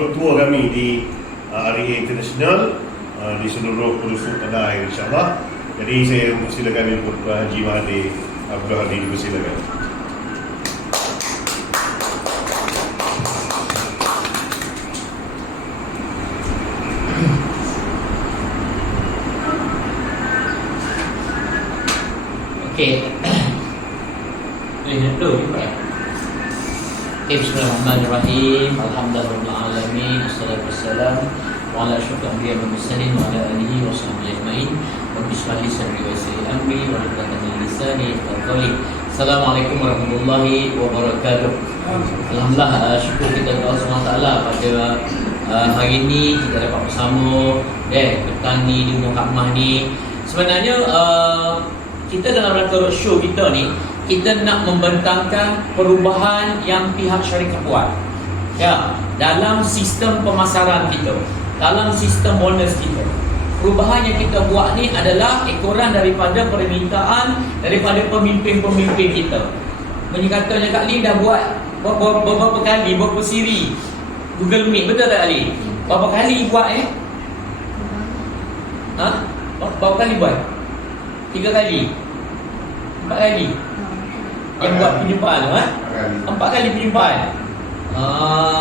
road tour kami di REA International di seluruh pelosok tanah air, insyaAllah. Jadi saya mempersilakan Tuan Haji Mahathir Abdul Hadi, dipersilakan. Okey. Boleh dulu juga. Bismillahirrahmanirrahim. Alhamdulillahirabbil wassalatu wassalamu ala asyrafil anbiya'i wal mursalin wa ala alihi wa sahbihi ajma'in. Rabbi shrah li sadri wa yassir li amri wa hlul 'uqdatam min lisani yafqahu qawli. Assalamualaikum warahmatullahi wabarakatuh. Alhamdulillah, syukur kita kepada Allah SWT pada hari ini kita dapat bersama petang ni di Gunung Kamah ni. Sebenarnya kita dalam rangka roadshow kita ni, kita nak membentangkan perubahan yang pihak syarikat buat, ya, dalam sistem pemasaran kita, dalam sistem bonus kita. Perubahan yang kita buat ni adalah ekoran daripada permintaan daripada pemimpin-pemimpin kita. Menyekatanya Kak Lim dah buat beberapa kali, beberapa siri Google Meet, betul tak Kak Lim? Berapa kali buat Berapa kali buat? 3 kali? 4 kali? Yang buat perjumpaan tu 4 kali perjumpaan.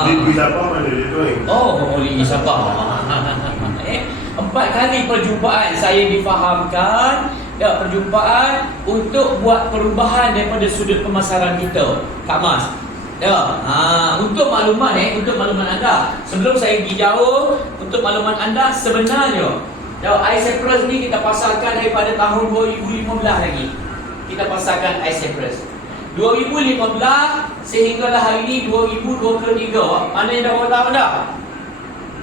Di Sabah mana dia tu? Di Sabah. 4 kali perjumpaan saya difahamkan, perjumpaan untuk buat perubahan daripada sudut pemasaran kita, Kak Mas. Untuk maklumat anda, sebelum saya pergi jauh, untuk maklumat anda, sebenarnya iCyprus ni kita pasarkan daripada tahun 2015 lagi. Kita pasarkan iCyprus 2015 sehinggalah hari ni 2023. Mana yang dah berapa tahun dah?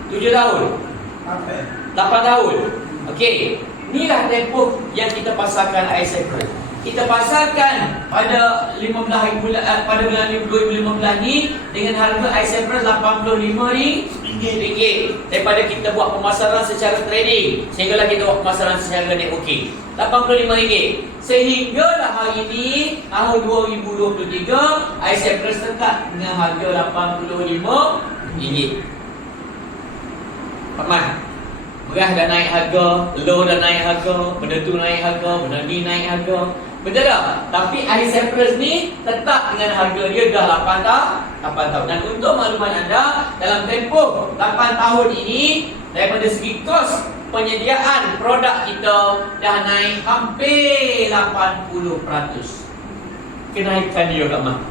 7 tahun 8 tahun. Okey, inilah tempoh yang kita pasarkan iCyprus. Kita pasarkan pada 15 hari bulan, pada bulan 2015 ni dengan harga iCyprus RM85 daripada kita buat pemasaran secara trading, sehinggalah kita buat pemasaran secara networking RM85. Sehinggalah hari ini tahun 2023 iCyprus tetap dengan harga RM85. Pak Man, beras dah naik harga, telur dah naik harga, benda tu naik harga, benda ni naik harga, betul tak? Tapi iCyprus ni tetap dengan harga dia dah 8 tahun. Dan untuk makluman anda, dalam tempoh 8 tahun ini, daripada segi kos penyediaan produk kita dah naik hampir 80%. Kenaikan dia Kak Mak.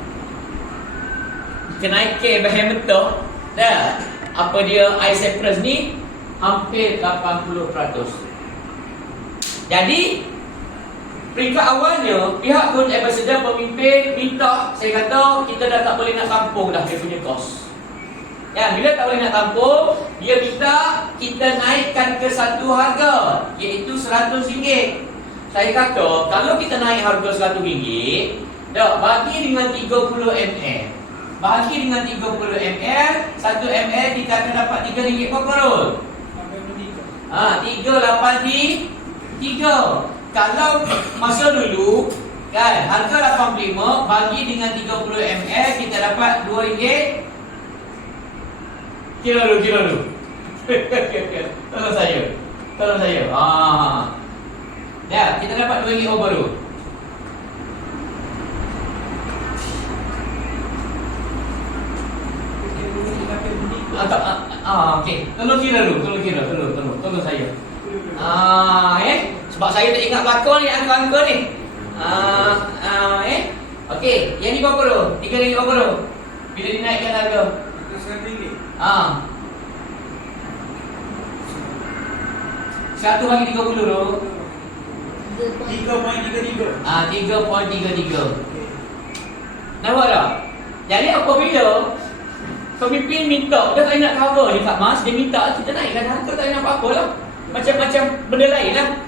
Kenaikan bahan betul. Dah. Apa dia iCyprus ni hampir 80%. Jadi peringkat awalnya, pihak Good Ambassador pemimpin minta, saya kata kita dah tak boleh nak tampung dah dia punya kos. Ya, bila tak boleh nak tampung, dia minta kita naikkan ke satu harga, iaitu RM100. Saya kata, kalau kita naik harga RM100, dah bagi dengan 30 ml. Bagi dengan 30 ml, 1 ml kita akan dapat RM3 berapa Rol? 383. Kalau masa dulu kan harga 85 bagi dengan 30 ml kita dapat RM2. Kira dulu. Tolong saya. Ya, kita dapat RM2 baru. Okey. Tolong kira dulu. Tolong saya. Sebab saya tak ingat belakang ni, angka-angka ni. Okey, yang ni berapa tu? RM3 berapa tu? Bila dinaikkan harga? RM100. 100 bagi 30 tu 3.33. 3.33. Nampak tak? Jadi apabila pemimpin minta, dia tak nak cover ni Kak Mas, dia minta kita naikkan harga, tak nak apa-apa lah. Macam benda lain lah,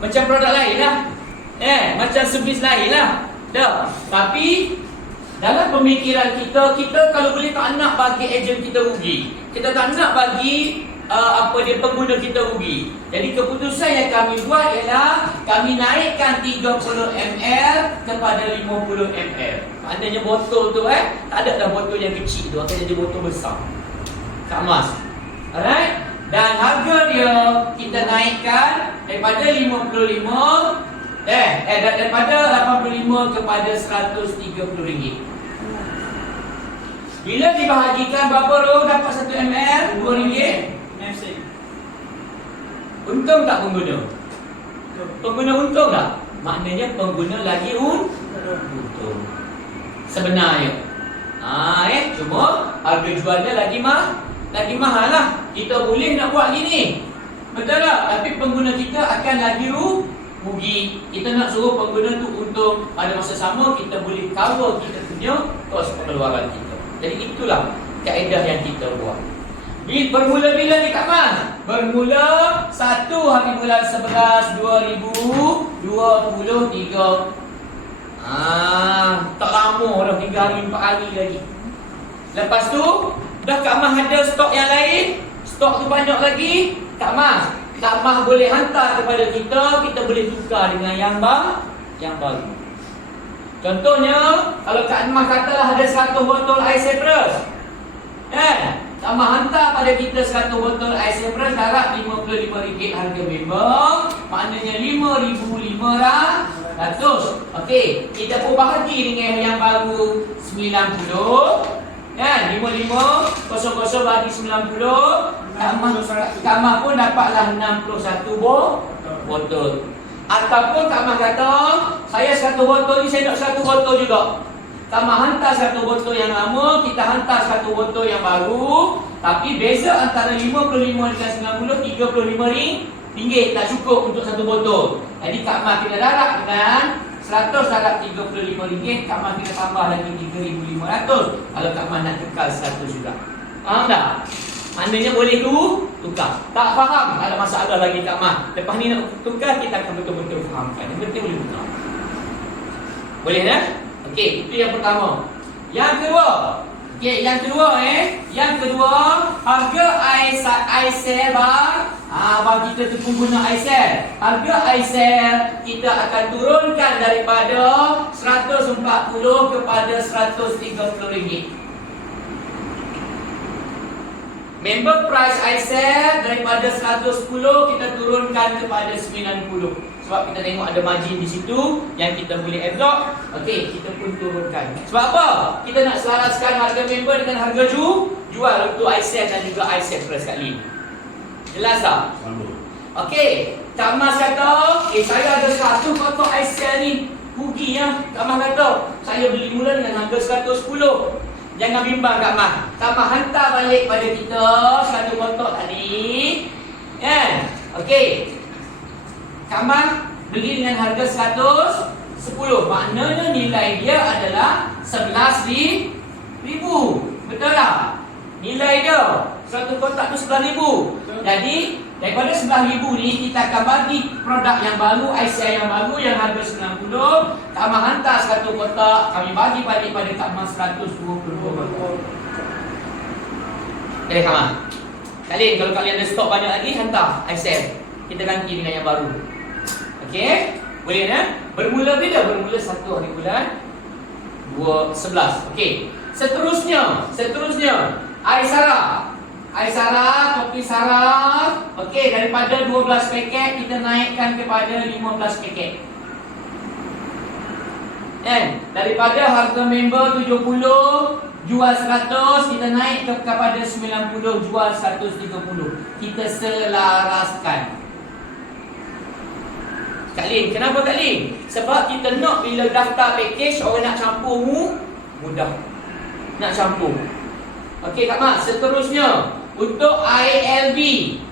macam produk lain lah, macam servis lain lah. Tapi dalam pemikiran kita kalau boleh tak nak bagi ejen kita rugi, kita tak nak bagi pengguna kita rugi. Jadi keputusan yang kami buat ialah kami naikkan 30 ml kepada 50 ml. Maknanya botol tu tak ada dah botol yang kecil tu, akan jadi botol besar. Kak Mas. Alright? Dan harga dia kita naikkan daripada 55 daripada 85 kepada RM130. Bila dibahagikan berapa roh dapat 1 ml? RM2. Untung tak pengguna? Pengguna untung tak? Maknanya pengguna lagi untung. Sebenarnya. Cuma harga jualnya lagi mahal lah. Kita boleh nak buat gini. Betul tak? Tapi pengguna kita akan lagi rugi. Kita nak suruh pengguna tu untung. Pada masa sama kita boleh cover kita punya kos pengeluaran kita. Jadi itulah kaedah yang kita buat. Bermula bila ni Kak Mas? Bermula 1 hari bulan 11 2023. Tak lama dah, 3 hari 4 hari lagi. Lepas tu dah Kak Mas ada stok yang lain, stok tu banyak lagi, Kak Mas boleh hantar kepada kita, kita boleh tukar dengan yang baru. Contohnya, kalau Kak Mas katalah ada 100 botol Ais Cyprus, Kak Mas hantar pada kita 100 botol Ais Cyprus darab RM55 harga member, maknanya RM5,500. Okey, kita pun bahagi dengan yang baru 90. 55 bagi 90, Kak Mas pun dapatlah 61 botol. Ataupun Kak Mas kata, saya 100 botol ni saya nak 100 botol juga. Kak Mas hantar 100 botol yang lama, kita hantar 100 botol yang baru. Tapi beza antara 55 dengan 90, RM35 tak cukup untuk 1 botol. Jadi Kak Mas kena darab dengan 100 darab RM35, Kak Mas kena tambah lagi RM3,500 kalau Kak Mas nak tukar 100 juga. Faham tak? Maknanya boleh tukar. Tak faham? Ada masalah lagi Kak Mas. Lepas ni nak tukar, kita akan betul-betul fahamkan. Yang penting boleh tukar. Boleh tak? Okey, itu yang pertama. Yang kedua, harga Aicel bagi kita tu pengguna Aicel. Harga Aicel kita akan turunkan daripada RM140 kepada RM130. Member price Aicel daripada 110 kita turunkan kepada 90. Sebab kita tengok ada margin di situ yang kita boleh absorb. Okey, kita pun turunkan. Sebab apa? Kita nak selaraskan harga member dengan harga jual untuk Aicel dan juga Aicel Fresh sekali. Jelas tak? Okey, Kak Mas kata, saya ada 100 kotak Aicel ni. Rugi ya. Kak Mas kata, saya beli mula dengan harga 110. Jangan bimbang Kak Mas. Kak Mas hantar balik pada kita 1 kotak tadi. Okey. Kak Mas beli dengan harga 110. Maknanya nilai dia adalah 11,000. Betul tak? Nilai dia 1 kotak tu 11,000. Jadi daripada 11,000 ni kita akan bagi produk yang baru, Aicel yang baru yang harga 90. Kak Mas hantar 1 kotak, kami bagi balik pada Kak Mas 122 kotak. Okey Kak Mas. Kalian kalau kalian ada stok banyak lagi, hantar Aicel. Kita ganti dengan yang baru. Okey? Boleh tak? Bermula bila? Bermula 1 hari bulan 11. Okey. Seterusnya Aisara, kopi Sarah. Okey, daripada 12 paket kita naikkan kepada 15 paket. Daripada harga member 70 jual 100, kita naik kepada 90 jual 130. Kita selaraskan. Kak Lin, kenapa Kak Lin? Sebab kita nak bila daftar package orang nak campur mudah. Nak campur. Okey Kak Mas, seterusnya untuk ILB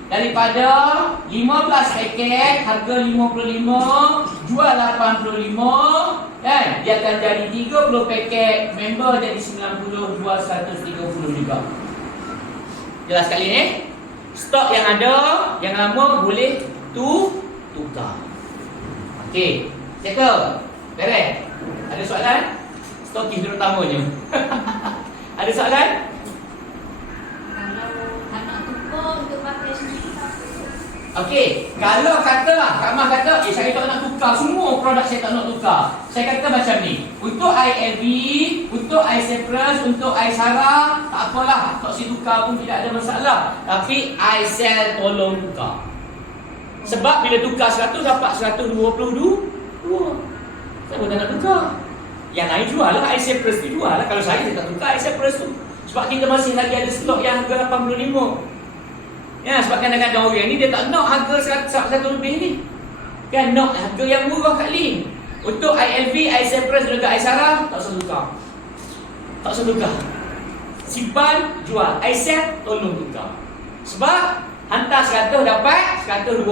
daripada 15 paket harga 55 jual 85, dia akan jadi 30 paket, member jadi 90 jual 130 juga. Jelas sekali stok yang ada, yang lama boleh tukar. Okey, settle. Beres. Ada soalan? Stokis terutamanya. Ada soalan? Kalau nak tukar untuk pakai sendiri Okey, kalau katalah Kak Mas kata, saya tak nak tukar semua produk, saya tak nak tukar. Saya kata macam ni, untuk ILV, untuk iCyprus, untuk iSara, tak apalah, tak si tukar pun tidak ada masalah. Tapi iCell tolong tukar. Sebab bila tukar 100 dapat 122. Saya pun tak nak tukar. Yang lain jual lah, iCyprus tu jual lah. Kalau saya tak tukar iCyprus tu. Sebab kita masih lagi ada stok yang harga 85. Ya, sebab kadang-kadang orang ni dia tak nak harga 100 lebih ni. Kan nak harga yang murah kali. Untuk ILV, iCyprus dan juga iSara tak usah tukar. Tak usah tukar. Simpan, jual. iCell tolong tukar. Sebab hantar 100 dapat 122.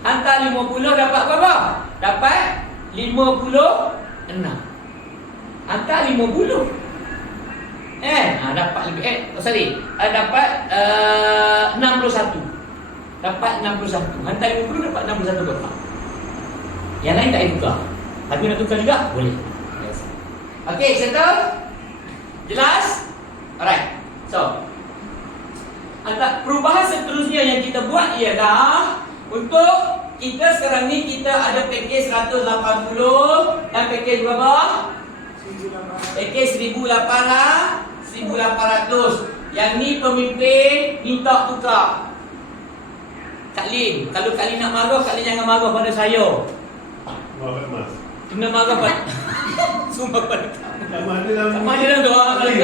Hantar 50 dapat berapa? Dapat 56. Hantar 50. Dapat lebih dapat 61. Dapat 61. Hantar 50 dapat 61 berapa? Yang lain tak payah tukar. Tapi nak tukar juga boleh. Yes. Okey, settle? Jelas? Alright. So, perubahan seterusnya yang kita buat ialah untuk kita sekarang ni kita ada package 180 dan package berapa? 1800. Package 1800. Yang ni pemimpin minta tukar. Kak Lin, kalau Kak Lin nak marah, Kak Lin jangan marah pada saya. Marah Mas. Kena marah pada sumpah pada Sama ada dalam doa kalau tu.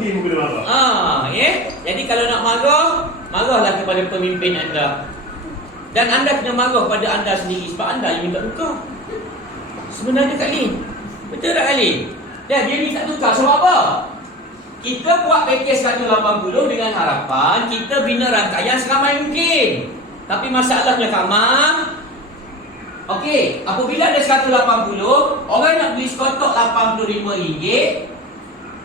Ini boleh marah. Jadi kalau nak marah, marahlah kepada pemimpin anda. Dan anda kena marah pada anda sendiri sebab anda yang minta tukar. Sebenarnya Kak Lin, betul tak Kak Lin? Dan dia minta tukar sebab apa? Kita buat package 180 dengan harapan kita bina rangkaian seramai mungkin. Tapi masalahnya Kak Mang, okey, apabila ada 180, orang nak beli sekotak RM85.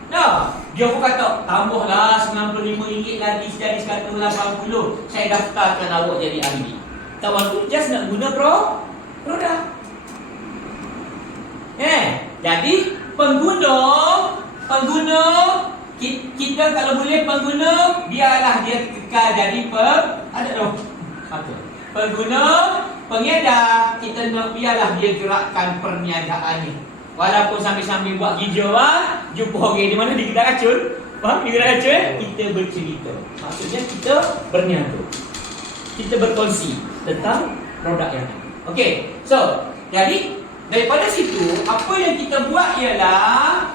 Nah, dia pun kata, tambahlah RM95 lagi jadi 180. Saya daftarkan awak jadi ahli. Kawan tu just nak guna produk. Jadi pengguna kita kalau boleh pengguna biarlah dia kekal jadi pengguna, pengedar kita nak biarlah dia gerakkan perniagaan ni. Walaupun sambil-sambil buat video jumpa orang di mana di kedai racun. Faham? Di kedai racun kita bercerita. Maksudnya kita berniaga. Kita berkongsi tentang produk yang ada. Okey. So, jadi daripada situ apa yang kita buat ialah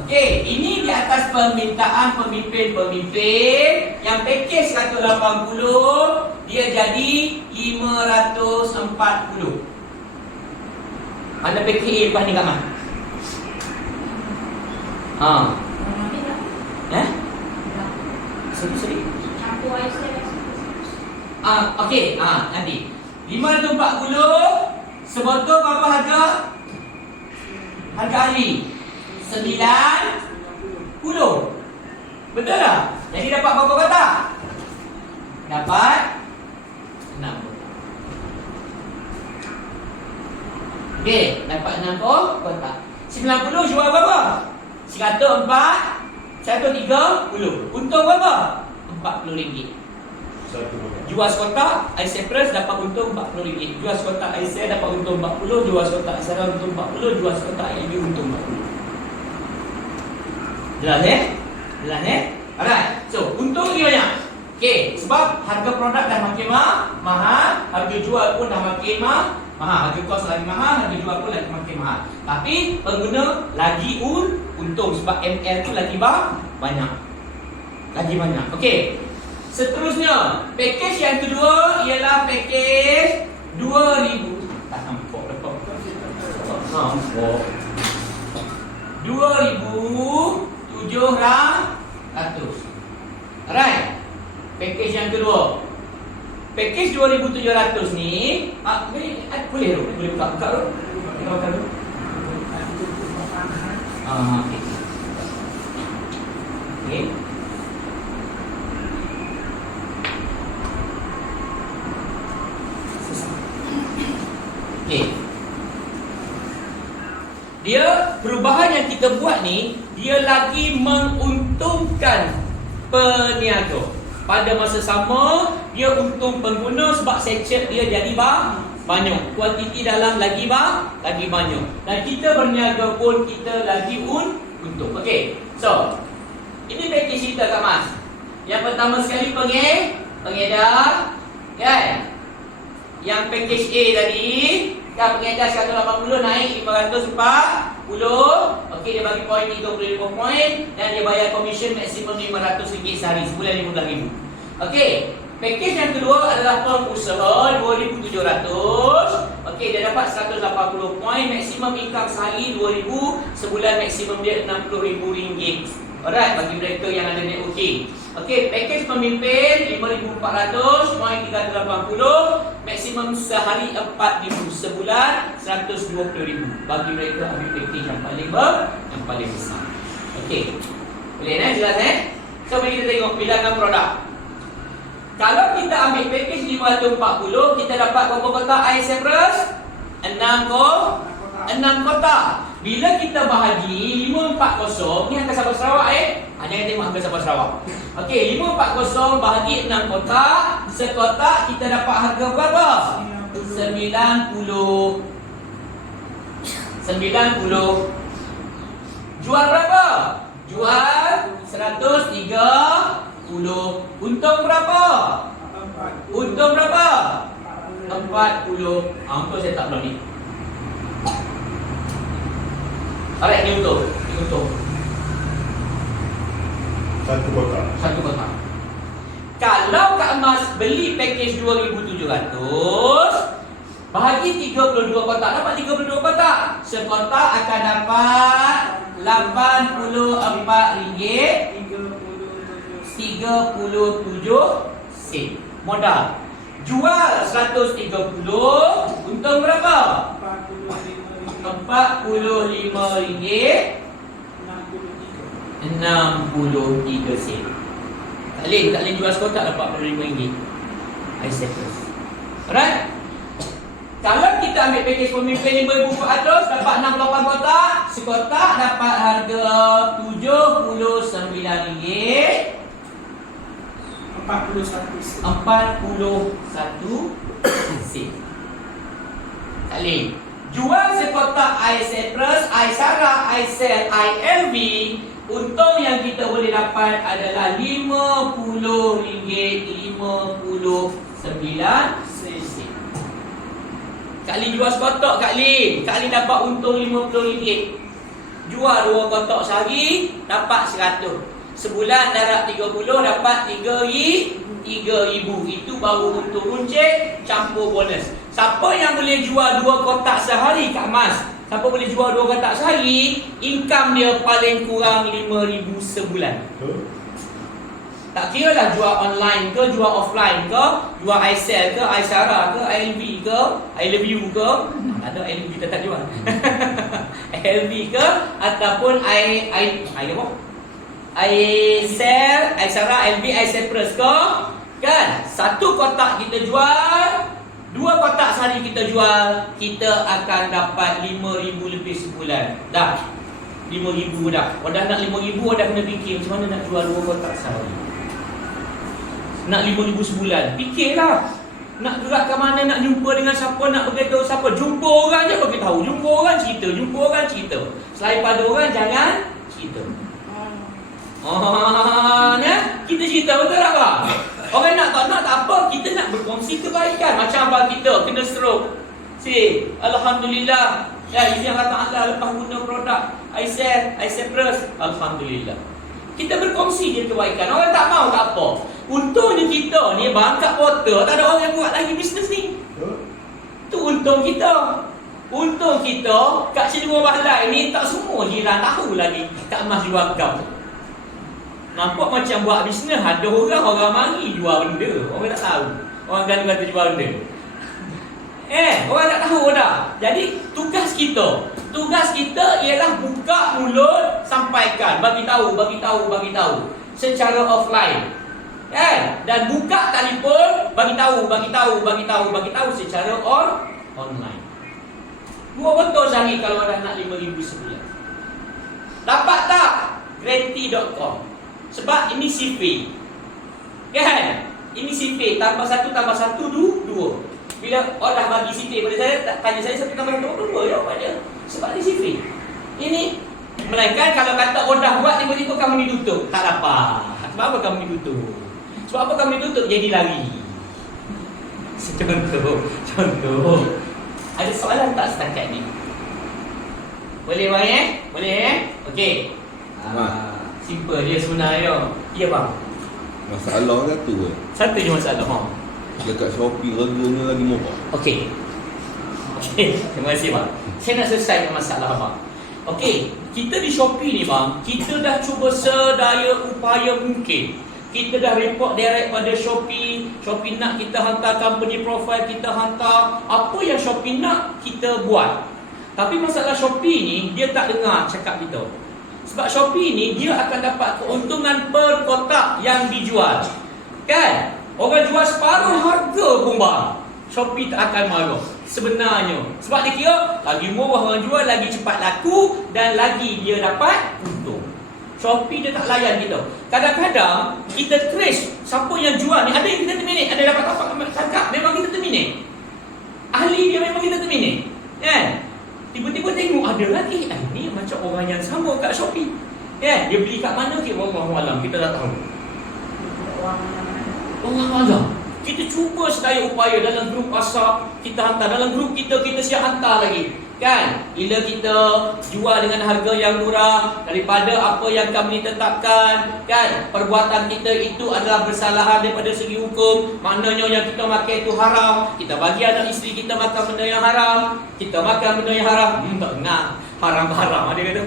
okey, ini di atas permintaan pemimpin-pemimpin yang package 180 dia jadi 540. Mana package lepas ni Kak Man? Sorry. Campur air saya. Okey, nanti 540 sebotol berapa harga? Harga ahli 90. Betul tak? Jadi dapat berapa kotak? Dapat 6 kotak. Okey, dapat 6 kotak. 90 jual berapa? 130. Untung berapa? RM40. Jual sekotak iCyprus dapat untung RM40. Jual sekotak iSara dapat untung RM40. Jual sekotak iSara untung RM40. Jual sekotak ILV untung RM40. Jelas Jelas Alright. So, untung dia banyak. Okey, sebab harga produk dah makin mahal, harga jual pun dah makin mahal, harga kos lagi mahal, harga jual pun lagi makin mahal. Tapi pengguna lagi untung sebab ML tu lagi banyak. Lagi banyak. Okey. Seterusnya, package yang kedua ialah package 2000. Tak nampak dapat. Nampak. 2700. Alright. Package yang kedua. Package 2700 ni, boleh buka tu. Buka tu. Okey. Okey. Okay. Dia perubahan yang kita buat ni dia lagi menguntungkan peniaga. pada masa sama dia untung pengguna sebab sachet dia jadi banyak, kuantiti dalam lagi banyak, dan kita berniaga pun kita lagi untung. Okey, so ini package kita Kak Mas. Yang pertama sekali pengedar kan. Yang package A tadi kan, pengedar 180 naik 540. Okey, dia bagi poin 35 poin dan dia bayar komisen maksimum RM500 sehari, sebulan RM15,000. Okey, package yang kedua adalah pengusaha 2,700. Okey, dia dapat 180 poin, maksimum income sehari 2,000, sebulan maksimum dia RM60,000. Alright, bagi mereka yang ada networking. Okey, package pemimpin 5,400, poin 380, maksimum sehari 4,000, sebulan 120,000. Bagi mereka ambil package yang paling besar. Okey. Boleh jelas So mari kita tengok bilangan produk. Kalau kita ambil package 540, kita dapat berapa kotak air Cyprus? 6 kotak. Bila kita bahagi 540, ni angka Sabah Sarawak jangan tengok angka Sabah Sarawak. Okey, 540 bahagi 6 kotak, sekotak kita dapat harga berapa? 90. Jual berapa? Jual 130. Untung berapa? 40. Untuk saya tak berani. Alright, ini untung. Satu kotak. Kalau Kak Mas beli package 2,700, bahagi 32 kotak, dapat 32 kotak. Sekotak akan dapat RM87.37 modal. Jual 130, untung berapa? RM45.63. Tak boleh jual sekotak dapat RM45. I Cyprus. Alright. Kalau kita ambil package pemimpin 5,400, dapat 68 kotak, sekotak dapat harga RM79. 41 sen. Tak boleh. Jual sekotak air Cyprus, air Sarah, air Sel, air LV, untung yang kita boleh dapat adalah RM50.59 sen. Kak Lin jual sekotak, Kak Lin dapat untung RM50. Jual 2 kotak sehari, dapat 100. Sebulan darab 30, dapat 3,000. Itu baru untung runcit campur bonus. Siapa yang boleh jual 2 kotak sehari Kak Mas? Siapa boleh jual 2 kotak sehari, income dia paling kurang RM5,000 sebulan. Tak kira lah jual online ke, jual offline ke, jual iSell ke, iSara ke, ILV ke, I Love You ke. Ada I Love You kita tak jual. ILV ke, ataupun iSell, iSara, ILV, iCyprus ke. Kan? 1 kotak kita jual, 2 kotak sehari kita jual, kita akan dapat RM5,000 lebih sebulan. Dah RM5,000 dah. Dah nak RM5,000, dah kena fikir macam mana nak jual 2 kotak sehari. Nak RM5,000 sebulan, fikirlah. Nak gerak ke mana, nak jumpa dengan siapa, nak beritahu siapa. Jumpa orang je beritahu, jumpa orang cerita. Selain pada orang, jangan cerita. Kita cerita betul tak Abang? Orang nak tak apa, kita nak berkongsi kebaikan. Macam abang kita kena stroke, Alhamdulillah. Ini Allah Ta'ala lepas guna produk iCyprus, Alhamdulillah. Kita berkongsi je kebaikan. Orang tak mau tak apa. Untungnya kita ni bangkat portal, tak ada orang yang buat lagi bisnes ni. Tu untung kita. Untung kita kat Cedera Balai ni tak semua jiran tahu lagi Kak Mas jual gam. Nampak macam buat bisnes, ada orang mari jual benda. Orang tak tahu. Orang kata jual benda. Orang tak tahu dah. Jadi tugas kita ialah buka mulut, sampaikan, bagi tahu secara offline. Dan buka telefon, bagi tahu secara online. 2 botol sehari kalau dah nak RM5,000 sebulan. Dapat tak? Grenti.com. Sebab ini CV. Kan? Ini CP tambah 1 tambah 1 2. Bila orang dah bagi CP pada saya, tanya saya 1 tambah 2 ya apa dia? Sebab dia CP. Ini melainkan kalau kata orang dah buat tiba-tiba kamu ditutup, tak dapat. Sebab apa kamu ditutup? Sebab apa kamu ditutup? Jadi lari. Contoh. Ada soalan tak setakat ni? Boleh bang Boleh Okey. Simple dia sebenarnya. Ya bang. Masalah satu je. Satu je masalah. Dekat Shopee harganya lagi murah. Okey. Terima kasih bang. Saya nak selesaikan masalah bang. Okey, kita di Shopee ni bang, kita dah cuba sedaya upaya mungkin. Kita dah report direct pada Shopee. Shopee nak kita hantar company profile, kita hantar apa yang Shopee nak kita buat. Tapi masalah Shopee ni dia tak dengar cakap kita. Sebab Shopee ni dia akan dapat keuntungan per kotak yang dijual. Kan? Orang jual separuh harga pun bang, Shopee tak akan marah sebenarnya. Sebab dia kira lagi murah orang jual, lagi cepat laku dan lagi dia dapat untung. Shopee dia tak layan kita. Kadang-kadang kita trace siapa yang jual ni, ada yang kita terminate, ada dapat apa cakap, memang kita terminate. Ahli dia memang kita terminate. Kan? Tiba-tiba tengok ada lagi, ni macam orang yang sama kat Shopee. Dia beli kat mana ke? Wallahualam, kita tak tahu. Wallahualam. Kita cuba sedaya upaya dalam grup WhatsApp, kita hantar dalam grup kita siap hantar lagi. Kan? Bila kita jual dengan harga yang murah daripada apa yang kami tetapkan, kan? Perbuatan kita itu adalah bersalahan daripada segi hukum. Maknanya yang kita makan itu haram. Kita bagi anak isteri kita makan benda yang haram. Kita makan benda yang haram. Tak dengar. Haram-haram ada kata.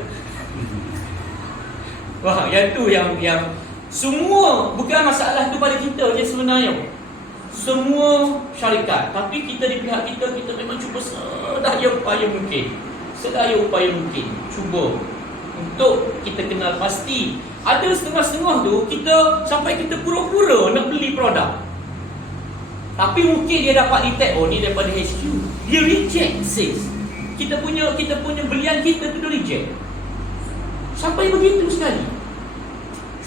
Wah, yang tu yang semua bukan masalah tu pada kita je sebenarnya. Semua syarikat, tapi kita di pihak kita memang cuba sedaya upaya mungkin. Sedaya upaya mungkin cuba untuk kita kenal pasti. Ada setengah-setengah tu kita sampai kita pura-pura nak beli produk. Tapi mungkin dia dapat detect, oh ni daripada HQ. Dia reject sales. Kita punya belian kita tu dia reject. Sampai begitu sekali.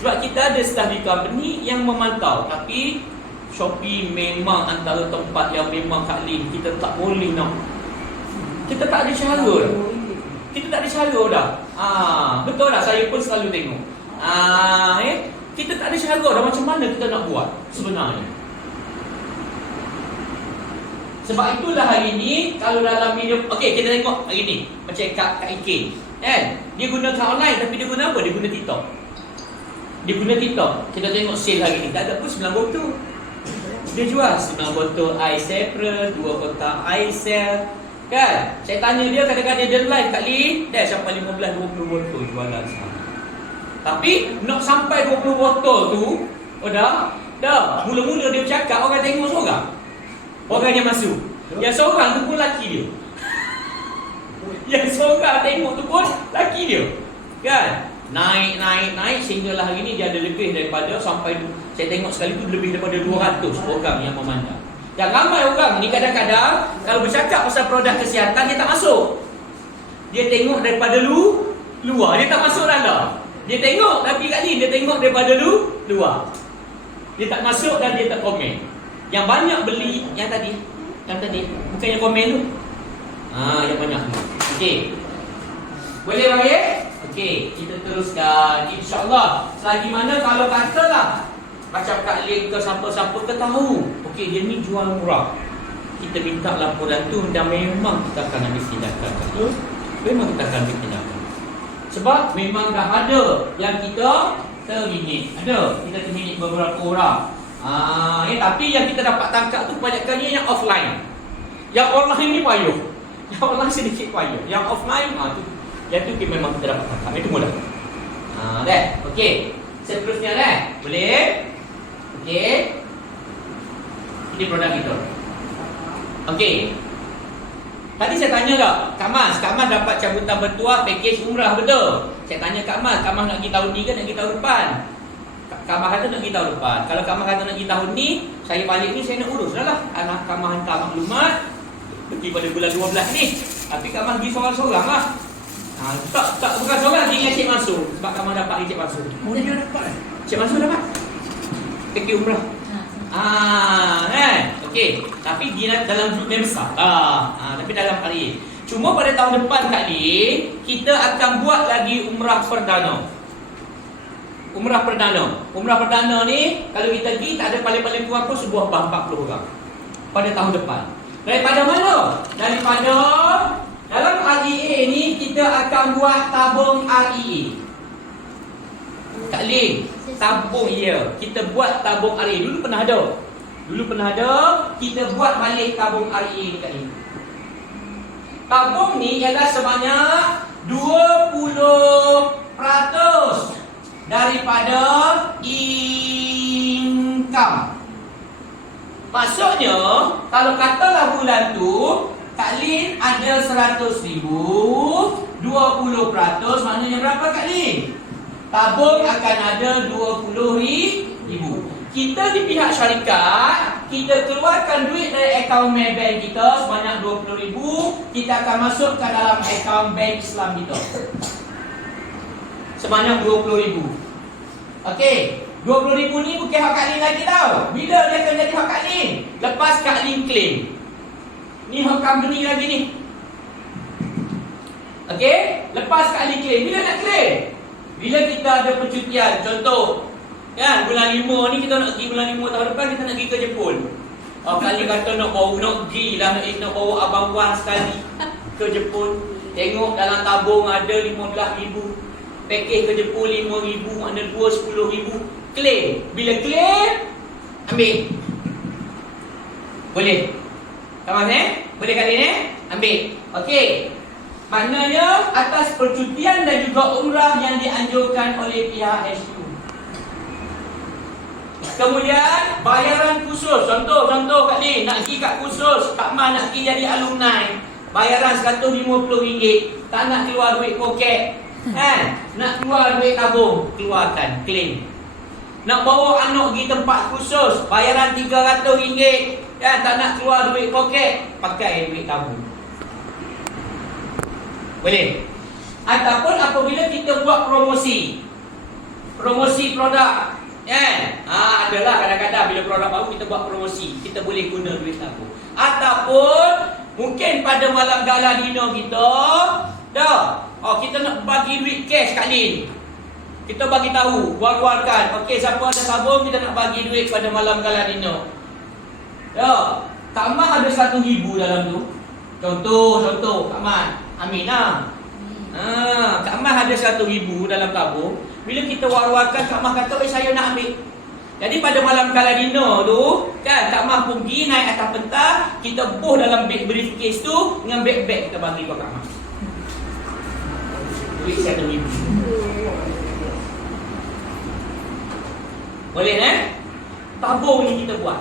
Sebab kita ada staff di company yang memantau, tapi Shopee memang antara tempat yang memang Kak Lin kita tak boleh nak. Kita tak ada cara. Kita tak ada cara dah. Betul dah, saya pun selalu tengok. Kita tak ada cara dah macam mana kita nak buat sebenarnya. Sebab itulah hari ni kalau dalam video, okey kita tengok hari ni macam Kak Ike, kan? Dia gunakan online tapi dia guna apa? Dia guna TikTok. Dia guna TikTok. Kita tengok sale hari ni tak ada pun 9 botol. Dia jual 9 botol Ice April, 2 kotak Ice Cell. Kan? Saya tanya dia kadang-kadang dia live Kak Lin, dah sampai 15-20 botol jualan sekarang. Tapi nak sampai 20 botol tu, dah. Mula-mula dia cakap orang tengok seorang. Orang yang masuk. Yang seorang tu pun laki dia. Yang seorang tengok tu pun laki dia. Kan? Naik sehinggalah hari ni dia ada lebih daripada sampai saya tengok sekali tu lebih daripada 200 orang yang memandang. Dan ramai orang ni kadang-kadang kalau bercakap pasal produk kesihatan dia tak masuk. Dia tengok daripada luar, dia tak masuk dalam. Dia tengok tapi kali dia tengok daripada luar. Dia tak masuk dan dia tak komen. Yang banyak beli yang tadi bukan yang komen tu. Yang banyak. Okey. Boleh bang ya? Okey, kita teruskan. InsyaAllah selagi mana kalau katalah macam Kak Lin ke siapa-siapa ke tahu, okey dia ni jual murah, kita minta laporan tu dan memang kita akan ambil tindakan. Memang kita akan ambil tindakan. Sebab memang dah ada yang kita terminate. Kita terminate beberapa orang. Tapi yang kita dapat tangkap tu kebanyakannya yang offline. Yang online ni payuh. Yang online sedikit payuh. Yang offline yang tu memang kita dapat tangkap. Itu mudah. Dah. Okey. Seterusnya dah. Boleh? Okey. Ini produk kita. Okey. Tadi saya tanya tak, Kak Mas dapat cabutan bertuah package umrah betul? Saya tanya Kak Mas nak pergi tahun ni ke nak pergi tahun depan? Kak Mas kata nak pergi tahun depan. Kalau Kak Mas kata nak pergi tahun ni, saya balik ni saya nak urus dah lah. Anak Kak Mas hantar maklumat pergi pada bulan 12 ni. Tapi Kak Mas pergi seorang-seorang lah. Tak bukan seorang, dia ingat Cik Mansur. Sebab Kak Mas dapat Cik Mansur. Boleh dia dapat. Cik Mansur dapat? Package umrah. Kan? Okey. Tapi dia dalam grup yang besar. Tapi dalam REA. Cuma pada tahun depan Kak Din, kita akan buat lagi umrah perdana. Umrah perdana ni kalau kita pergi tak ada paling-paling kurang pun sebuah bah 40 orang. Pada tahun depan. Daripada mana? Daripada dalam REA ni kita akan buat tabung REA. Kak Lin, tabung kita buat tabung REA. Dulu pernah ada. Kita buat balik tabung REA ni Kak Lin. Tabung ni ialah sebanyak 20% daripada income. Maksudnya, kalau katalah bulan tu Kak Lin ada 100,000, 20% maknanya berapa Kak Lin? Tabung akan ada 20,000. Kita di pihak syarikat, kita keluarkan duit dari akaun Maybank kita sebanyak 20,000, kita akan masukkan dalam akaun bank Islam kita sebanyak 20,000. Okey, 20,000 ni bukan hak Kak Lin lagi tau. Bila dia akan jadi hak Kak Lin? Lepas Kak Lin claim. Ni hak company lagi ni. Okey, lepas Kak Lin claim. Bila nak claim? Bila kita ada percutian, contoh kan, bulan 5 ni kita nak pergi, bulan 5 tahun depan kita nak pergi ke Jepun. Kak Lin kata nak pergi lah, nak bawa abang puan sekali ke Jepun. Tengok dalam tabung ada 15,000. Package ke Jepun 5,000, ada 10,000. Claim. Bila claim, ambil. Boleh. Tak masalah? Boleh Kak Lin ambil. Okey. Maknanya atas percutian dan juga umrah yang dianjurkan oleh pihak HQ. Kemudian bayaran khusus. Contoh Kak Lin nak pergi kat khusus, Kak Man nak pergi jadi alumni. Bayaran RM150. Tak nak keluar duit poket. Nak keluar duit tabung, keluarkan, claim. Nak bawa anak pergi tempat khusus, bayaran RM300. Tak nak keluar duit poket, pakai duit tabung. Boleh. Ataupun apabila kita buat promosi produk, adalah kadang-kadang bila produk baru kita buat promosi, kita boleh guna duit tabung. Ataupun mungkin pada malam gala dinner kita, kita nak bagi duit cash Kak Lin. Kita bagi tahu, war-warkan. Okey, siapa ada tabung kita nak bagi duit pada malam gala dinner. Kak Man ada 1,000 dalam tu. Contoh Kak Man. Amin lah. Kak Man ada 1,000 dalam tabung. Bila kita war-warkan, Kak Man kata, saya nak ambil. Jadi pada malam gala dinner tu, kan, Kak Man pun pergi naik atas pentas, kita boh dalam beg briefcase tu, dengan beg-beg kita bagi ke Kak Man. Duit 1,000. Boleh tabung ni kita buat.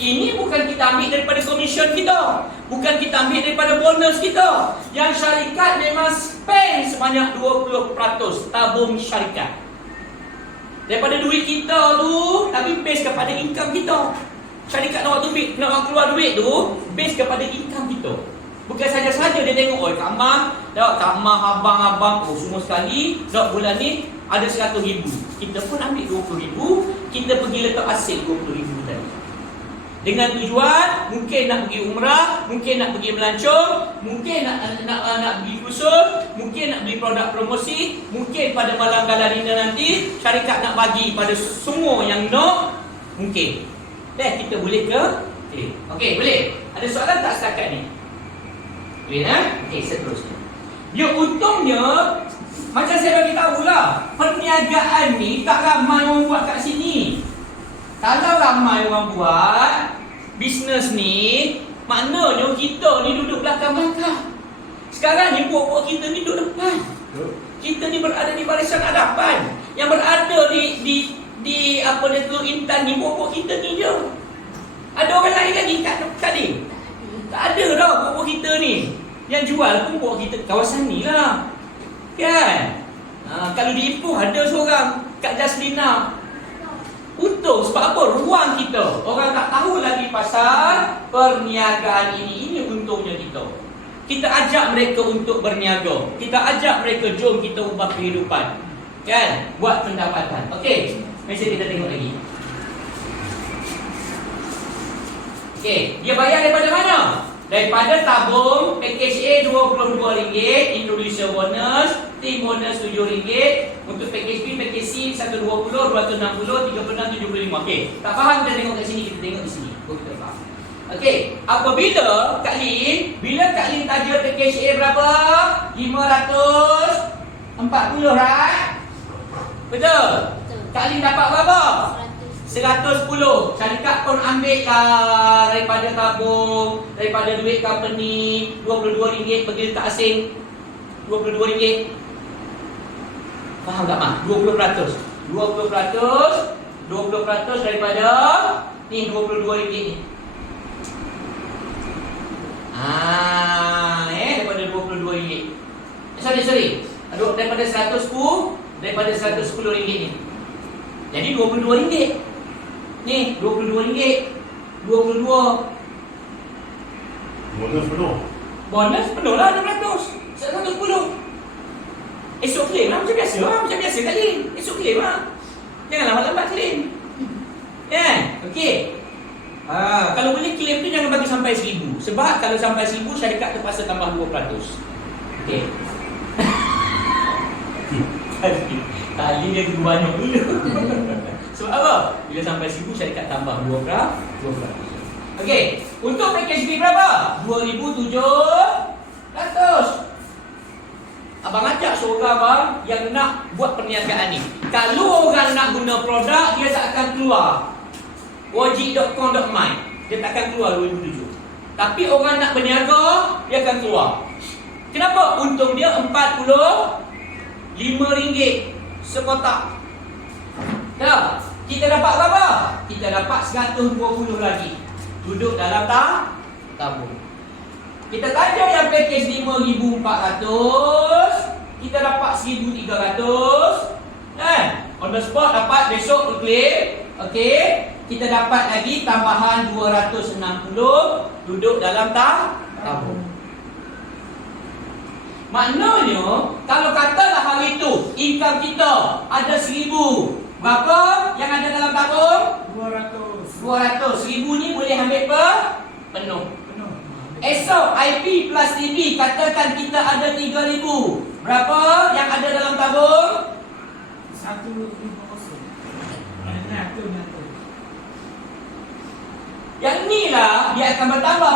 Ini bukan kita ambil daripada komisen kita, bukan kita ambil daripada bonus kita. Yang syarikat memang spend sebanyak 20% tabung syarikat daripada duit kita tu, tapi base kepada income kita. Syarikat nak keluar duit tu base kepada income kita. Bukan saja-saja dia tengok, Kak Man, abang-abang, semua sekali bulan ni ada 100,000. Kita pun ambil 20,000, kita pergi letak hasil 20,000 tadi. Dengan tujuan mungkin nak pergi umrah, mungkin nak pergi melancong, mungkin nak pergi khusus, mungkin nak beli produk promosi, mungkin pada malam gala dinner nanti syarikat nak bagi pada semua yang nak, mungkin. Kita boleh ke? Okey, boleh. Ada soalan tak setakat ni? Boleh Okey, seterusnya. Dia untungnya macam saya bagi tahulah, perniagaan ni tak ramai orang buat kat sini. Kalau ramai orang buat bisnes ni, maknanya kita ni duduk belakang-belakang. Sekarang ni buat-buat kita ni duduk depan. Kita ni berada di barisan hadapan. Yang berada di apa dia tu intan ni, buat-buat kita ni je. Ada orang lain lagi kat ni? Tak ada dah buat-buat kita ni. Yang jual pun buat kita kawasan ni lah. Kan? Kalau di Ipoh ada seorang Kak Jaslina. Untung sebab apa? Ruang kita. Orang tak tahu lagi pasal perniagaan ini. Ini untungnya kita. Kita ajak mereka untuk berniaga. Kita ajak mereka, jom kita ubah kehidupan. Kan? Buat pendapatan. Okey. Mesti kita tengok lagi. Okey, dia bayar daripada mana? Daripada tabung package A RM22, Indonesia bonus, team bonus RM7. Untuk package B, package C 120, 260, 36, 75. Okey, tak faham kita tengok kat sini, kita tengok di sini. Kita faham. Okey, apabila Kak Lin, bila Kak Lin taja package A berapa? 540, right? Betul? Kak Lin dapat berapa? 110. Syarikat pun ambil lah daripada tabung, daripada duit company RM22 pergi dekat asing. RM22. Faham tak Mak? 20%. 20% daripada ni RM22 ni. Daripada RM22. Sorry. Daripada 110, daripada RM110 ni. Jadi RM22. Ni RM22. 22. Bonus penuh. Bonus penuh lah 600. 110. Esok claim lah macam biasa lah. Macam biasa kali. Esok claim lah. Jangan lambat-lambat claim. Okey. Kalau boleh claim tu jangan bagi sampai 1000. Sebab kalau sampai 1000 syarikat terpaksa tambah 2%. Okey. Kali dia dulu banyak dulu. Sebab apa? Bila sampai 1000 syarikat tambah 2%. Okey, untuk package B berapa? 2700. Abang ajak seorang abang yang nak buat perniagaan ni. Kalau orang nak guna produk, dia tak akan keluar wajib.com.my. Dia tak akan keluar 2007. Tapi orang nak berniaga, dia akan keluar. Kenapa? Untung dia RM45 sekotak. Dah. Kita dapat berapa? Kita dapat 120 lagi. Duduk dalam tabung. Kita taja yang package 5,400, kita dapat 1,300. On the spot dapat, besok claim. Okey. Kita dapat lagi tambahan 260 duduk dalam tabung. Maknanya, kalau katalah hari itu income kita ada 1,000, berapa yang ada dalam tabung? 200. 1,000 ni boleh ambil penuh. Esok IP plus TV katakan kita ada 3,000. Berapa yang ada dalam tabung? 150. Yang ni lah dia akan bertambah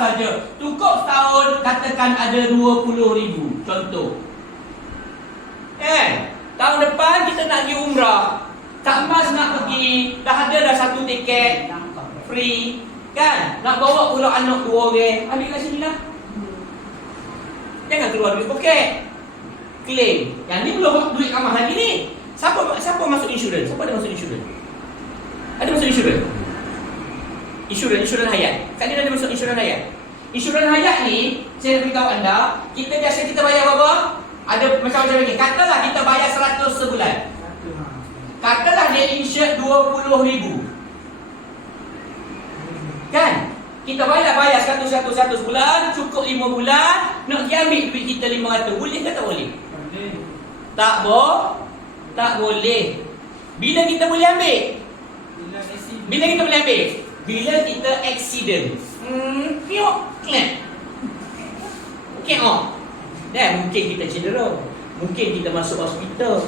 saja. Cukup setahun katakan ada 20,000. Contoh. Tahun depan kita nak pergi umrah. Kak Mas nak pergi, dah ada satu tiket free, kan? Nak bawa pula anak 2 orang, ambil kat sini lah. Jangan keluar duit poket. Claim. Yang ni belum duit Kak Mas lagi ni. Siapa masuk insurans? Siapa ada masuk insurans? Ada masuk insurans? Insurans hayat. Kak ni ada masuk insurans hayat. Insurans hayat ni, saya nak beritahu anda, kita biasa kita bayar berapa? Ada macam-macam lagi. Katalah kita bayar 100 sebulan. Katalah dia insured 20,000. Kan? Kita bayar 100 bulan, cukup 5 bulan, nak pergi ambil duit kita 500. Boleh ke tak boleh? Tak boleh. Bila kita boleh ambil? Bila kita boleh ambil? Bila kita accident. Piok, klep. Okey, mungkin kita cedera. Mungkin kita masuk hospital.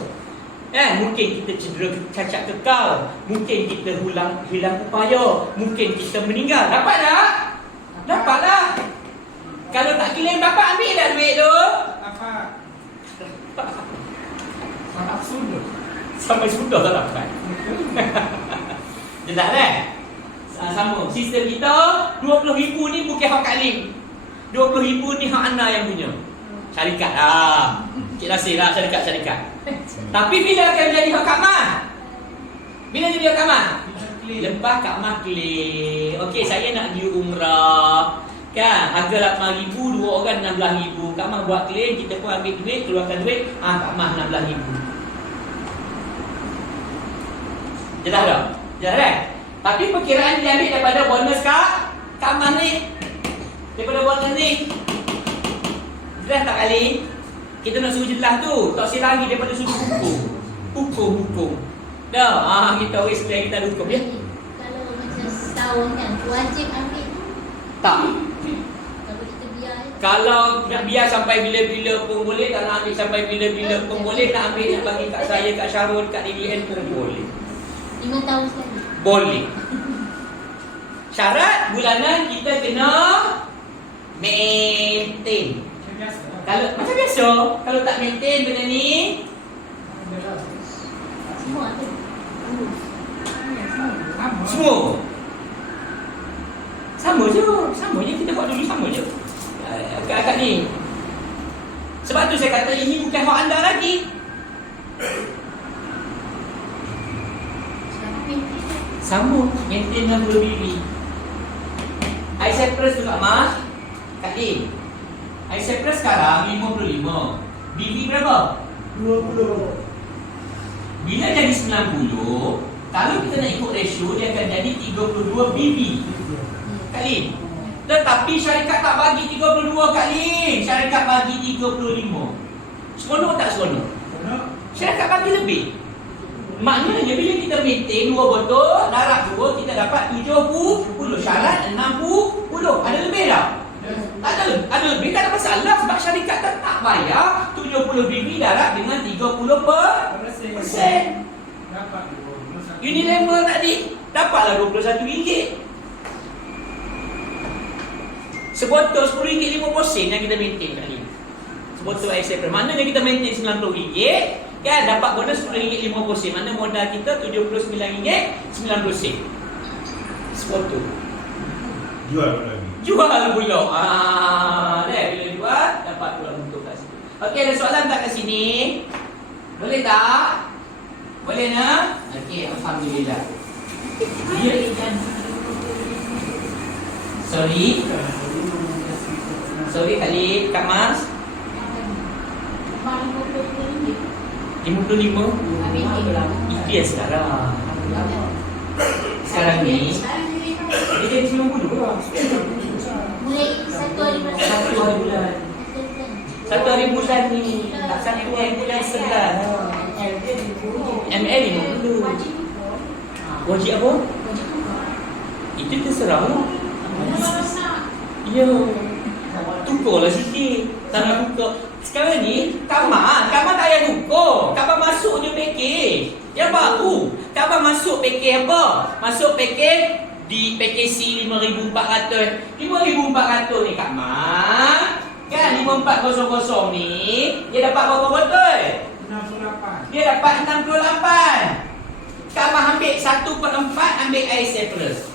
Mungkin kita cedera cacat kekal. Mungkin kita hilang upaya. Mungkin kita meninggal. Dapat tak? Dapatlah. Kalau tak claim dapat, ambil dah duit tu. Sampai sudah tak dapat. Jelas kan? Sama. Sistem kita 20,000 ni bukan hak Kak Lim. 20,000 ni hak anda yang punya. Syarikat lah. Cik Nasir lah syarikat. Tapi bila akan jadi hak Kak Mas? Bila jadi hak Kak Mas? Lepas Kak Mas claim. Okey, saya nak pergi umrah. Kan? Harga 8,000, 2 orang 16,000. Kak Mas buat claim, kita pun ambil duit, keluarkan duit. Kak Mas 16,000. Jelas tak? Jelas kan? Tapi perkiraan dia ambil daripada bonus Kak Mas ni. Daripada bonus ni. Jelas tak kali? Kita nak suruh jelas tu. Tak silap lagi daripada suruh hukum. Hukum. Dah, kita orang sekalian kita ada hukum ya. setahun kan, wajib ambil Tak. kalau kita biar. Kalau nak biar sampai bila-bila pun boleh, tak nak ambil sampai bila-bila pun boleh, nak ambil nak bagi kat saya, kat Syarul, kat DDN pun boleh. 5 tahun sekali. Boleh. Syarat bulanan kita kena maintain. Macam biasa. Kalau macam biasa, kalau tak maintain benda ni, Semua tu. semua sama je. Sama je kita buat dulu, sama je. Akak ni. Sebab tu saya kata ini bukan hak anda lagi. Sama, maintain dengan gula bibi. Air cypress tu Kak Mas, Kak Din. Air cypress sekarang 55. Bibi berapa? 20. Bila jadi 90, kalau kita nak ikut ratio, dia akan jadi 32 bibi. Kak Din. Tetapi syarikat tak bagi 32 Kak Din. Syarikat bagi 35. Seronok tak seronok? Syarikat bagi lebih. Maknanya bila kita maintain 2 botol, darab 2, kita dapat 70. Syarat 60. Ada lebih tak? Ada lebih, tak ada masalah. Sebab syarikat tak bayar 70 bibi darab dengan 30%. Dapat Unilever tadi dapatlah RM21. Sebotol RM10.50 yang kita maintain kali. Sebotol air cypress. Maknanya kita maintain RM90, kan dapat bonus RM10.50. Mana modal kita RM79.90. Sebotol. Jual lagi. Jual pula. Bila jual dapat pula untuk kat situ. Okey, ada soalan tak kat sini? Boleh tak? Boleh nak? Okey, alhamdulillah. Dia Sorry kali Kak Mas. RM55. Itu yang sekarang. Sekarang ni dia jadi RM90 lah. Mulai 1 hari bulan. 1 hari bulan. 1 hari bulan ni. Tak sampai bulan 11. ML RM50. Wajib apa? Itu terserah lah. Ya. Tukarlah sikit. Tak nak tukar. Sekarang ni Kamar tak payah tukar. Kamar masuk je package yang baru. Kamar masuk package apa? Masuk package di package C 5,400. 5,400 ni Kamar, kan 5,400 ni dia dapat berapa botol? 68. Dia dapat 68. Kamar ambil 1/4, ambil air cypress.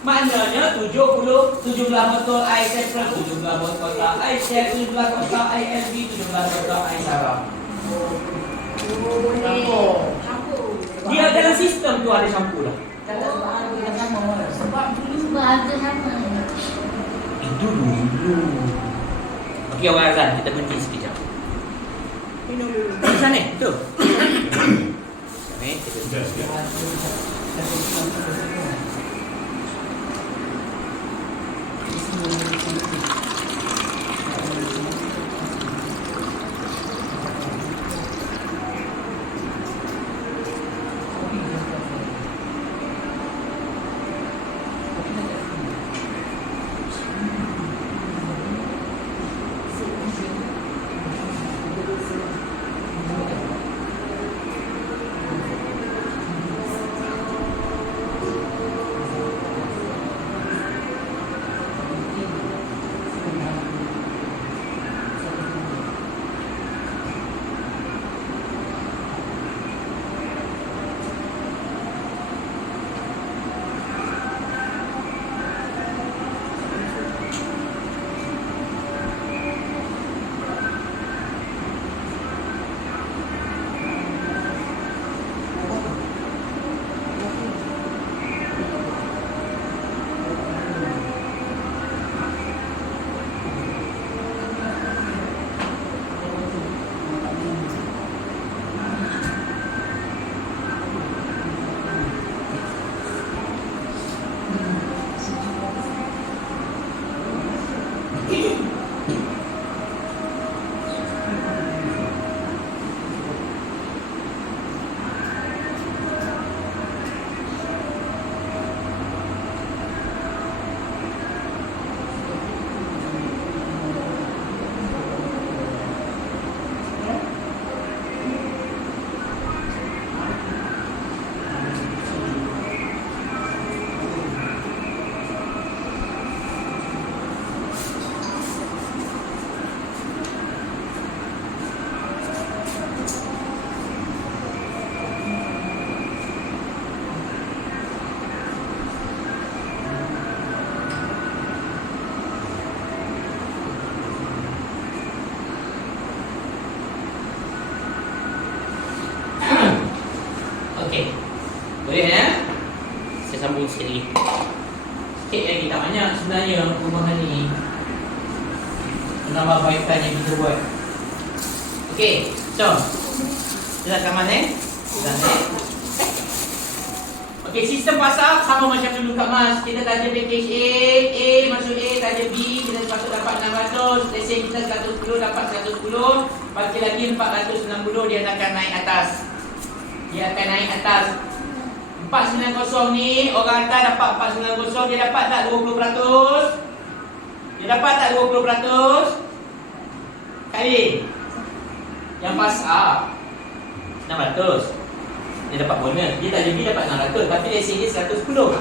Maknanya 17 botol air cypress, 17 botol air share, 17 botol air LV, 17 botol air sarap. Dia dalam sistem tu ada campur lah. Sebab harga sama. Itu dulu. Okey, Abang Azan, kita berhenti sekejap. Minum dulu. Di sana, betul? Kita Sekejap. Okey. Boleh ya? Saya sambung sikit lagi. Sikit lagi, tak banyak sebenarnya perubahan ni. Menambah baikkan yang kita buat. Okey, so kita kat mana? Okey, sistem pasal sama macam dulu Kak Mas. Kita taja package A masuk A, taja B, kita patut dapat 600. Let's say kita 110 dapat 110, bagi lagi 460, dia akan naik atas. Dia akan naik atas. 490 ni, orang hantar dapat 490, dia dapat tak 20%? Dia dapat tak 20%? Kali yang pas A 600, dia dapat bonus. Dia tak jadi dapat 600, tapi dia sini 110.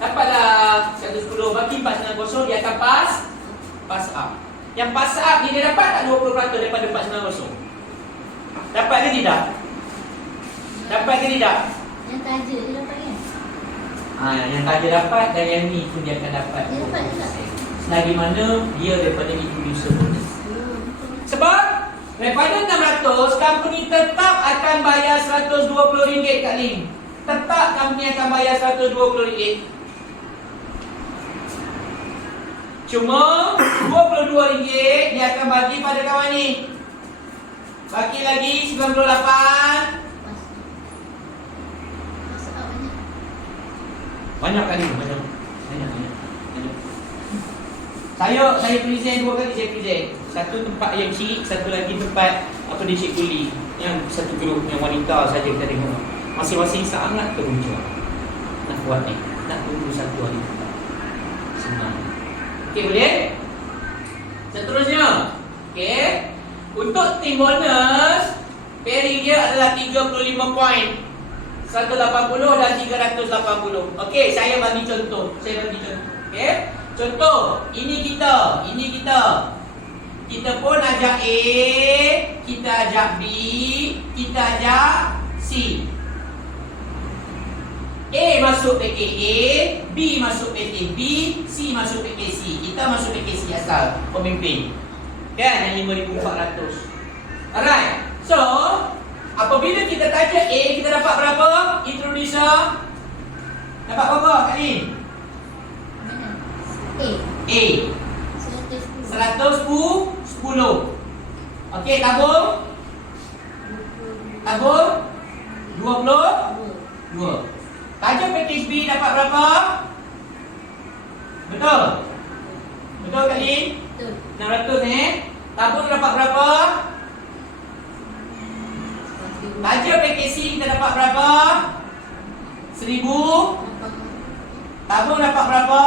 Dapatlah 110 bagi 490, dia akan pas A. Yang pas A ni dia dapat tak 20% daripada 490? Dapat ke tidak? Dapat ke tidak? Yang taja dia dapat kan? Yang taja dapat dan yang ni pun dia akan dapat. Dia dapat juga. Selagi mana dia daripada introducer bonus. Sebab daripada 600, company tetap akan bayar RM120 kat Link. Tetap company akan bayar RM120. Cuma RM22 dia akan bagi pada kawan ni. Bagi lagi 98. Banyak kali, banyak. Saya present 2 kali saya present. Satu tempat yang cik, satu lagi tempat apa dia cik kuli. Yang satu grup yang wanita saja kita tengok. Masing-masing sangat teruja. Nak buat ni, nak tunggu satu hari tempat. Senang. Okey, boleh? Seterusnya. Okey. Untuk team bonus, pairing dia adalah 35 poin. 180 dan 380. Okey, saya bagi contoh. Okey. Contoh, ini kita. Kita pun ajak A, kita ajak B, kita ajak C. A masuk package A, B masuk package B, C masuk package C. Kita masuk package C asal, pemimpin. Kan, yang 5,400. Alright. So, apabila kita taja A, kita dapat berapa? Introducer dapat berapa Kak Lin? A 110. Okey, tabung 22. Taja package B dapat berapa? Betul? Betul Kak Lin? Betul. 600 Tabung dapat berapa? Taja package C kita dapat berapa? 1000. Tabung dapat berapa?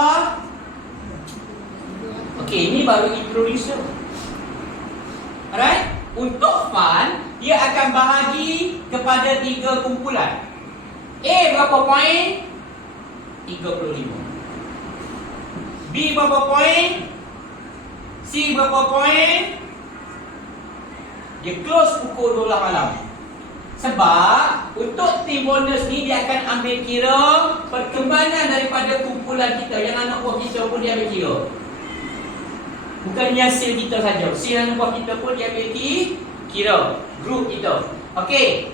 Okey, ini baru introducer. Alright? Untuk fund, dia akan bahagi kepada 3 kumpulan. A berapa poin? 35. B berapa poin? C berapa poin? Dia close pukul 12 malam. Sebab untuk team bonus ni dia akan ambil kira perkembangan daripada kumpulan kita. Yang anak buah kita pun dia ambil kira. Bukannya seal kita saja. Seal anak buah kita pun dia ambil kira. Grup kita. Okey.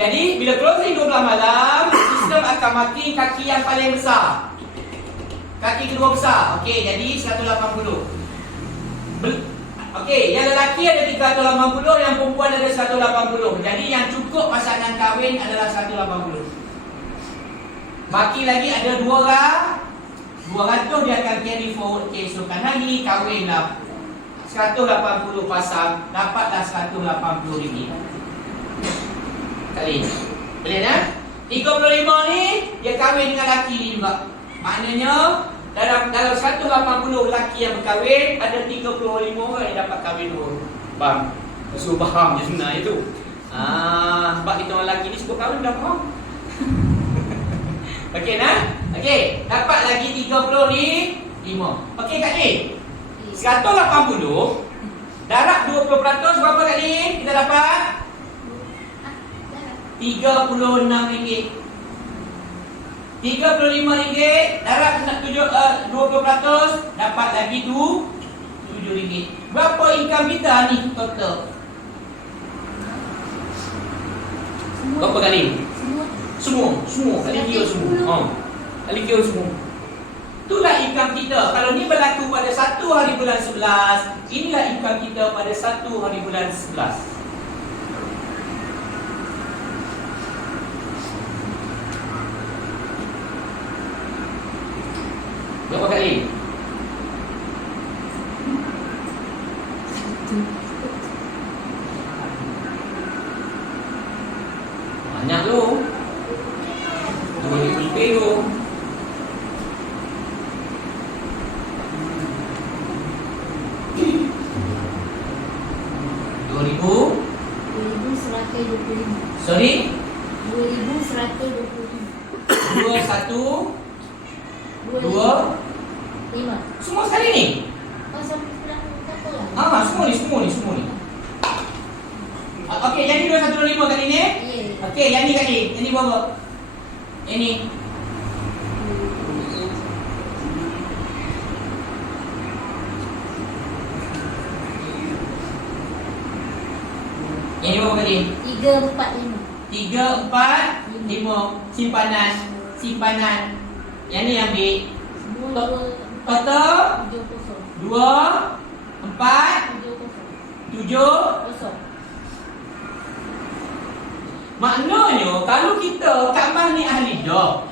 Jadi bila closing 12 malam, sistem akan marking kaki yang paling besar. Kaki kedua besar. Okey, jadi 180. Okey, yang lelaki ada 380, yang perempuan ada 180. Jadi yang cukup pasangan kahwin adalah 180. Baki lagi ada 200 dia akan carry forward keesokan hari, kahwinlah 180 pasang, dapatlah 180 ringgit. Kali ni. Boleh tak? 35 ni dia kahwin dengan lelaki ni juga. Maknanya dalam 180 lelaki yang berkahwin, ada 35 orang yang dapat kahwin dua. Faham? Suruh faham je sebenarnya itu. Sebab kita orang lelaki ni suka kahwin dah faham. Okey nah? Okey, dapat lagi 35. Okey Kak Din. 180 darab 20% berapa Kak Din? Kita dapat RM36. RM35 darab 20% dapat lagi RM7. Berapa income kita ni total? 900. Berapa kali? Semua. Semua. Kali kira semua. Kali kira semua. Itulah income kita. Kalau ni berlaku pada 1 hari bulan 11, inilah income kita pada 1 hari bulan 11. Berapa kali? Banyak tu. 2,000 lebih tu. Sorry? 2,125. 21 2 5. semua sekali ni. Oh, sampai pulang kata lah. Semua ni. Okey, yang ni 2125 kali ni. Ya. Okey, yang ni kali. Yang ni berapa? Yang ni. Yang ni berapa kali? 3, 4, 5. 3, 4, 5. Simpanan. Yang ni ambil. Semua Total 2, 0. 2, 4, 7, 0. 7. Maknanya kalau kita Kak Mas ni ahli job,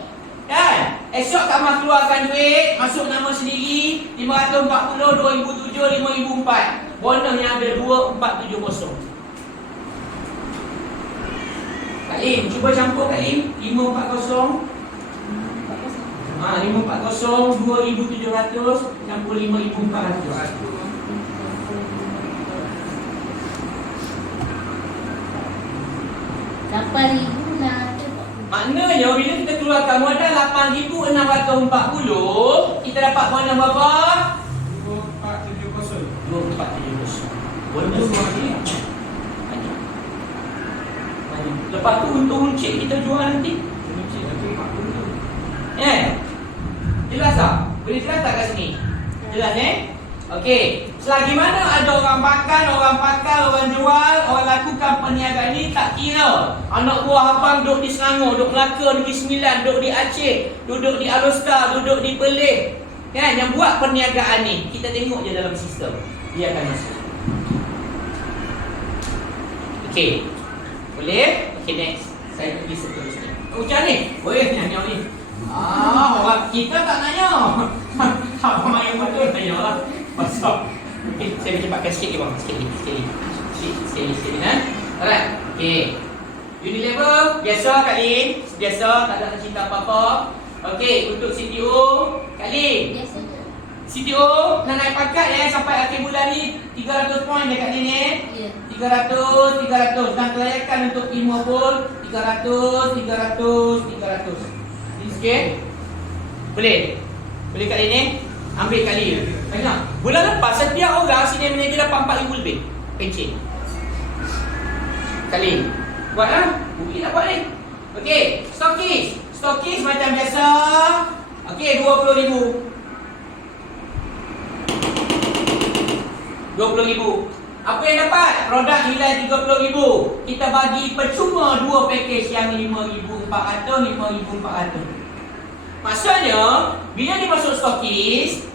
kan? Esok Kak Mas keluarkan duit, masuk nama sendiri 540, 2007, 5004. Bonus yang ada 2470. Kak Im, cuba campur Kak Im. 540 540 2700 campur 5400. 8,000 nak. Maknanya bila kita keluarkan modal 8,640, kita dapat bonus berapa? 2470. 2470. Bonus banyak. Lepas tu untung cik kita jual nanti. Cik nanti 40. Jelas tak? Boleh jelas tak kat sini? Jelas Okey. Selagi mana ada orang makan, orang pakar, orang jual, orang lakukan perniagaan ni, tak kira anak buah abang duduk di Selangor, duduk Melaka, Negeri Sembilan, duduk di Aceh, duduk di Alostar, duduk di Perlis, kan? Yang buat perniagaan ni, kita tengok je dalam sistem, dia akan masuk. Okey. Boleh? Okey, next. Saya pergi seterusnya. Macam ni? Boleh nanya ni. Orang kita tak nanya. Abang yang betul tanya lah. Masuk. Okey, saya cepatkan sikit bang. Sikit. Alright. Okey. Unilever biasa Kak Lin, biasa tak ada cerita apa-apa. Okey, untuk CTO Kak Lin. Biasa je. CTO nak naik pangkat sampai akhir bulan ni 300 poin dekat ni Ya. 300 dan kelayakan untuk ilmu pun 300. Ini sikit. Boleh kali ni ambil kali. Banyak. Bulan lepas setiap orang senior manager dapat 4,000 lebih pencen. Kali. Buatlah. Bukti nak buat ni. Okey, stokis macam biasa. Okey, 20,000. 20,000. Apa yang dapat? Produk nilai 30,000. Kita bagi percuma 2 package yang 5,400, 5,400. Maksudnya, bila dia masuk stokis,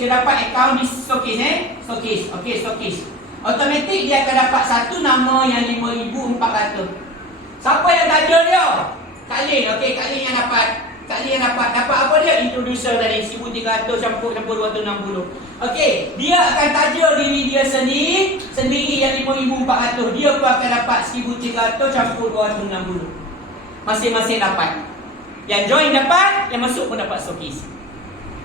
dia dapat akaun di stokis Stokis. Okey, stokis. Automatik dia akan dapat satu nama yang 5,400. Siapa yang taja dia? Kak Lin. Okey, Kak Lin yang dapat. Dapat apa dia? Introducer tadi 1,300 campur 260. Okey, dia akan taja diri dia sendiri yang 5,400. Dia pun akan dapat 1,300 campur 260. Masing-masing dapat. Yang join dapat, yang masuk pun dapat stokis.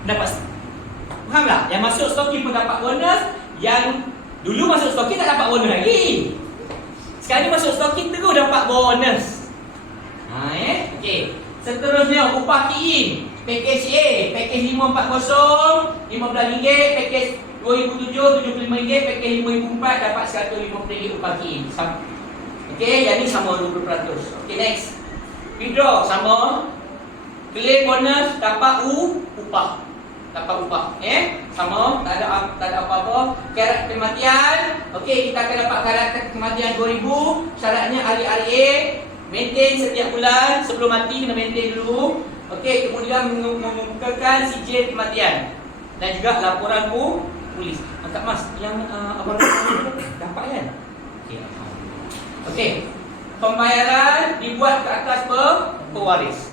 Faham tak? Yang masuk stokis pun dapat bonus. Yang dulu masuk stokis tak dapat bonus lagi. Sekarang masuk stokis terus dapat bonus. Okey. Seterusnya upah KIN. Package A, package 540, RM15, package 2007, RM75, package 5004 dapat RM150 upah KIN. Okey, yang ni sama 20%. Okey, next. Withdraw sama. Claim bonus dapat upah. Sama, tak ada apa-apa. Karat kematian. Okey, kita akan dapat karat kematian 2,000. Syaratnya ahli RA Maintain setiap bulan, sebelum mati kena maintain dulu. Okey, kemudian mengemukakan sijil kematian dan juga laporan polis. Angkat Mas, yang abang dapat kan? Okey, alhamdulillah. Okey, pembayaran dibuat ke atas pewaris.